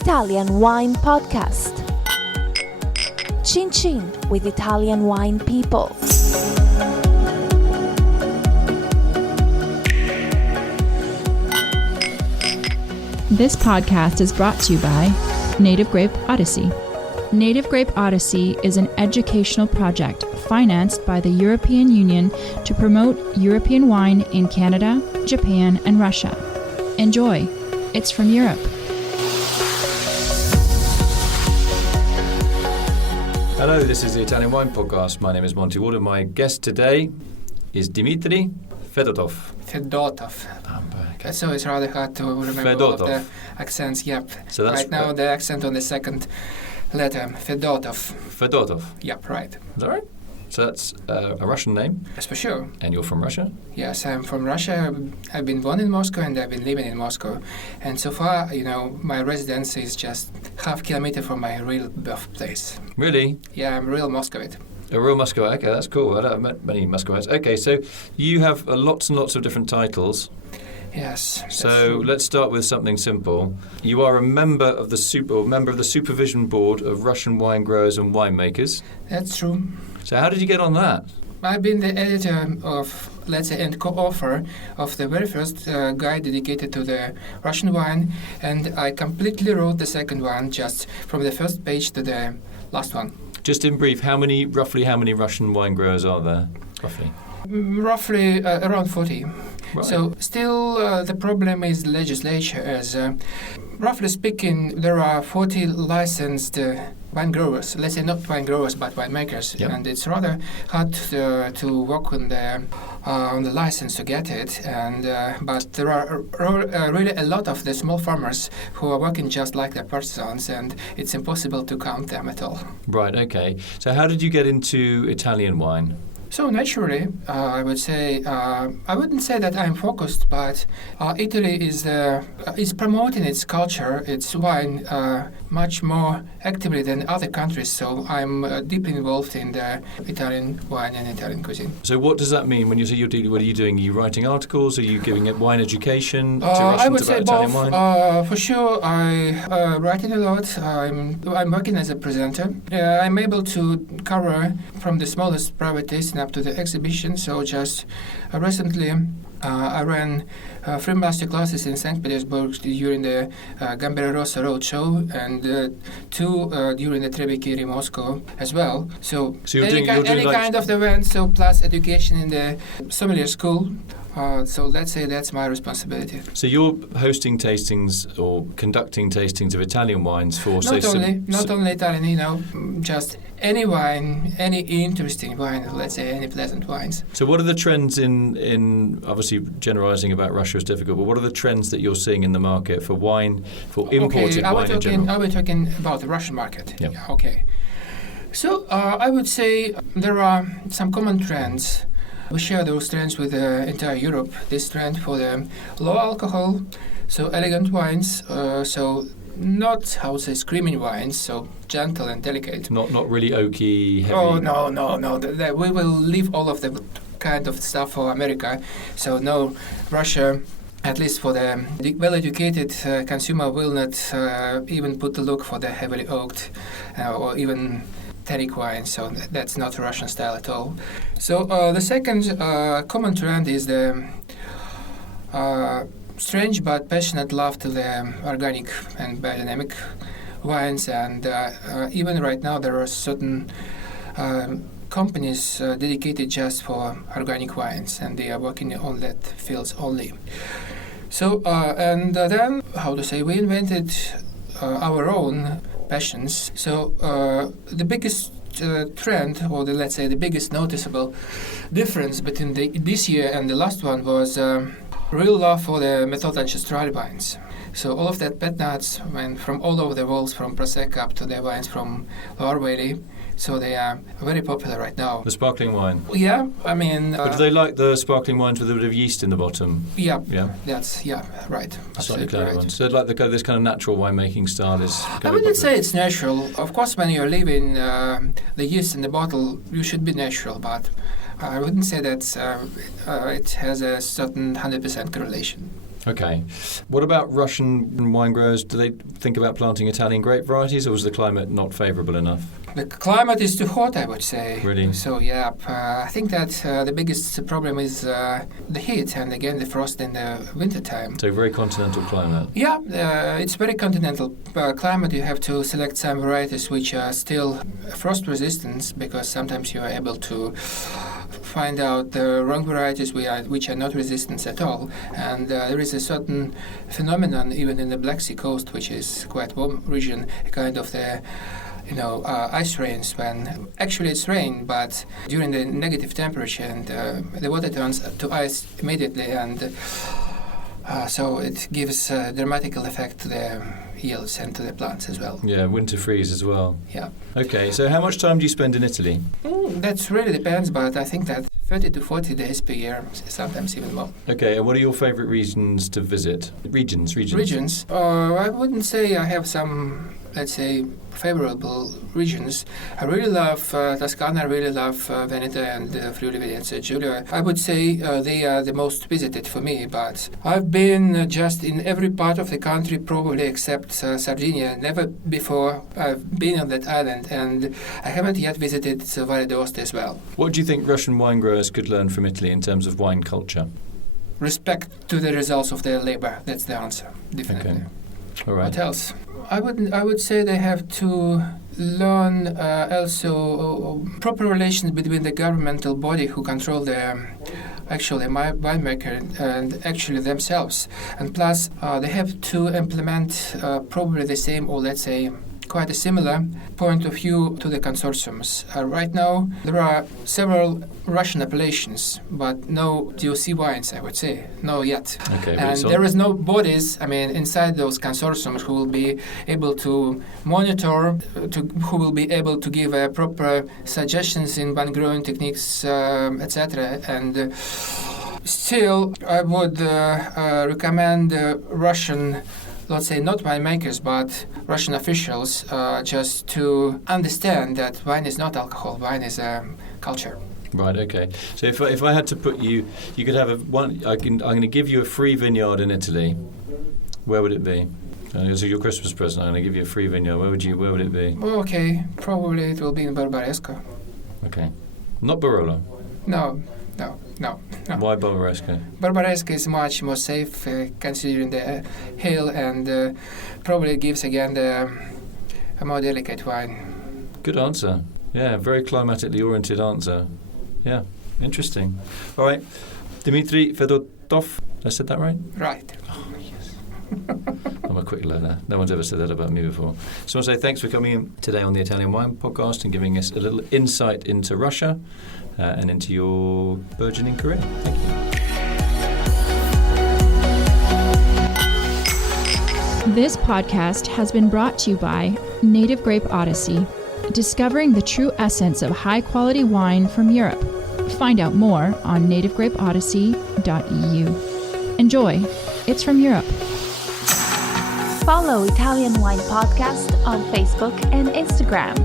Italian Wine Podcast. Chin Chin with Italian wine people. This podcast is brought to you by Native Grape Odyssey. Native Grape Odyssey is an educational project financed by the European Union to promote European wine in Canada, Japan, and Russia. Enjoy. It's from Europe. Hello, this is the Italian Wine Podcast. My name is Monty Waldin. My guest today is Dmitry Fedotov. Fedotov. Okay. So it's rather hard to remember Fedotov. all of the accents. Yep. So that's right now the accent on the second letter, Fedotov. Fedotov. Yep, right. Is that right? So that's a Russian name. Yes, for sure. And you're from Russia? Yes, I'm from Russia. I've been born in Moscow and I've been living in Moscow. And so far, my residence is just half kilometer from my real birthplace. Really? Yeah, I'm a real Moscovite. A real Muscovite. Okay, that's cool. I've met many Muscovites. Okay, so you have lots and lots of different titles. Yes. So let's start with something simple. You are a member of the supervision board of Russian wine growers and winemakers. That's true. So how did you get on that? I've been the editor of, let's say, and co-author of the very first guide dedicated to the Russian wine, and I completely wrote the second one just from the first page to the last one. Just in brief, roughly how many Russian wine growers are there? Roughly? Roughly around 40. Right. So still the problem is legislature, as roughly speaking, there are 40 licensed wine growers. Let's say not wine growers, but winemakers. Yep. And it's rather hard to work on the license to get it. And but there are really a lot of the small farmers who are working just like the partisans, and it's impossible to count them at all. Right, okay. So how did you get into Italian wine? So naturally, I would say, I wouldn't say that I'm focused, but Italy is promoting its culture, its wine, much more actively than other countries. So I'm deeply involved in the Italian wine and Italian cuisine. So what does that mean when you say you're dealing? What are you doing? Are you writing articles? Are you giving it wine education to Russians I would say about both. Italian wine? For sure, I writing a lot. I'm working as a presenter. I'm able to cover from the smallest private tasting up to the exhibition. So just recently, I ran 3 master classes in St. Petersburg during the Gambero Rosso road show, and 2 during the Trebekiri Moscow as well. So you're any doing like kind of event, so plus education in the sommelier school. So let's say that's my responsibility. So you're hosting tastings or conducting tastings of Italian wines for Not only Italian, just any wine, any interesting wine, let's say any pleasant wines. So what are the trends in obviously generalizing about Russia is difficult, but what are the trends that you're seeing in the market for wine, for imported wine in general? Are we talking about the Russian market? Yep. Yeah, okay. So I would say there are some common trends. We share those trends with the entire Europe. This trend for the low alcohol, so elegant wines, so not, I would say, screaming wines, so gentle and delicate. Not really oaky, heavy. Oh, no. We will leave all of the kind of stuff for America. So no, Russia, at least for the well-educated consumer, will not even put the look for the heavily oaked or even tannic wine, so that's not Russian style at all. So the second common trend is the strange but passionate love to the organic and biodynamic wines, and even right now there are certain companies dedicated just for organic wines, and they are working on that fields only. So and then, we invented our own passions. So the biggest trend, or let's say the biggest noticeable difference between this year and the last one was real love for the method ancestral wines. So all of that pet nuts went from all over the world, from Prosecco up to the wines from Loire Valley. So they are very popular right now. The sparkling wine. Yeah, I mean. But do they like the sparkling wines with a bit of yeast in the bottom? Yeah. Yeah. That's right. Slightly cloudy right. ones. So like this kind of natural winemaking style is. I wouldn't say it's natural. Of course, when you're leaving the yeast in the bottle, you should be natural. But I wouldn't say that it has a certain 100% correlation. Okay. What about Russian wine growers? Do they think about planting Italian grape varieties, or was the climate not favourable enough? The climate is too hot, I would say. Really? So, yeah, I think that the biggest problem is the heat and, again, the frost in the wintertime. So very continental climate. Yeah, it's very continental climate. You have to select some varieties which are still frost resistant, because sometimes you are able to find out the wrong varieties which are not resistant at all. And there is a certain phenomenon even in the Black Sea coast, which is quite warm region, a kind of the ice rains, when actually it's rain, but during the negative temperature, and the water turns to ice immediately, and so it gives a dramatical effect to the yields and to the plants as well. Yeah, winter freeze as well. Yeah. Okay, so how much time do you spend in Italy? That really depends, but I think that 30 to 40 days per year, sometimes even more. Okay, and what are your favourite regions to visit? Regions. I wouldn't say I have some, let's say, favourable regions. I really love Toscana, I really love Veneto and Friuli Venezia Giulia. I would say they are the most visited for me, but I've been just in every part of the country, probably except Sardinia. Never before I've been on that island, and I haven't yet visited Valle d'Aosta as well. What do you think Russian wine growers could learn from Italy in terms of wine culture? Respect to the results of their labor. That's the answer, definitely. Okay. All right. What else? I would say they have to learn also proper relations between the governmental body who control the winemaker and actually themselves. And plus, they have to implement probably the same, or let's say quite a similar point of view to the consortiums. Right now, there are several Russian appellations, but no DOC wines, I would say. No yet. Okay, and there is no bodies, inside those consortiums who will be able to monitor, who will be able to give proper suggestions in wine growing techniques, etc. And still, I would recommend Russian, let's say not winemakers, but Russian officials, just to understand that wine is not alcohol, wine is a culture. Right, okay. So if I had to put you could have I'm going to give you a free vineyard in Italy. Where would it be? So your Christmas present, I'm going to give you a free vineyard. Where would it be? Okay, probably it will be in Barbaresco. Okay. Not Barolo? No. Why Barbaresco? Barbaresco is much more safe, considering the hill, and probably gives again a more delicate wine. Good answer. Yeah, very climatically oriented answer. Yeah, interesting. All right, Dmitry Fedotov. I said that right? Right. Oh, yes. I'm a quick learner. No one's ever said that about me before. So I want to say thanks for coming in today on the Italian Wine Podcast and giving us a little insight into Russia and into your burgeoning career. Thank you. This podcast has been brought to you by Native Grape Odyssey, discovering the true essence of high-quality wine from Europe. Find out more on nativegrapeodyssey.eu. Enjoy. It's from Europe. Follow Italian Wine Podcast on Facebook and Instagram.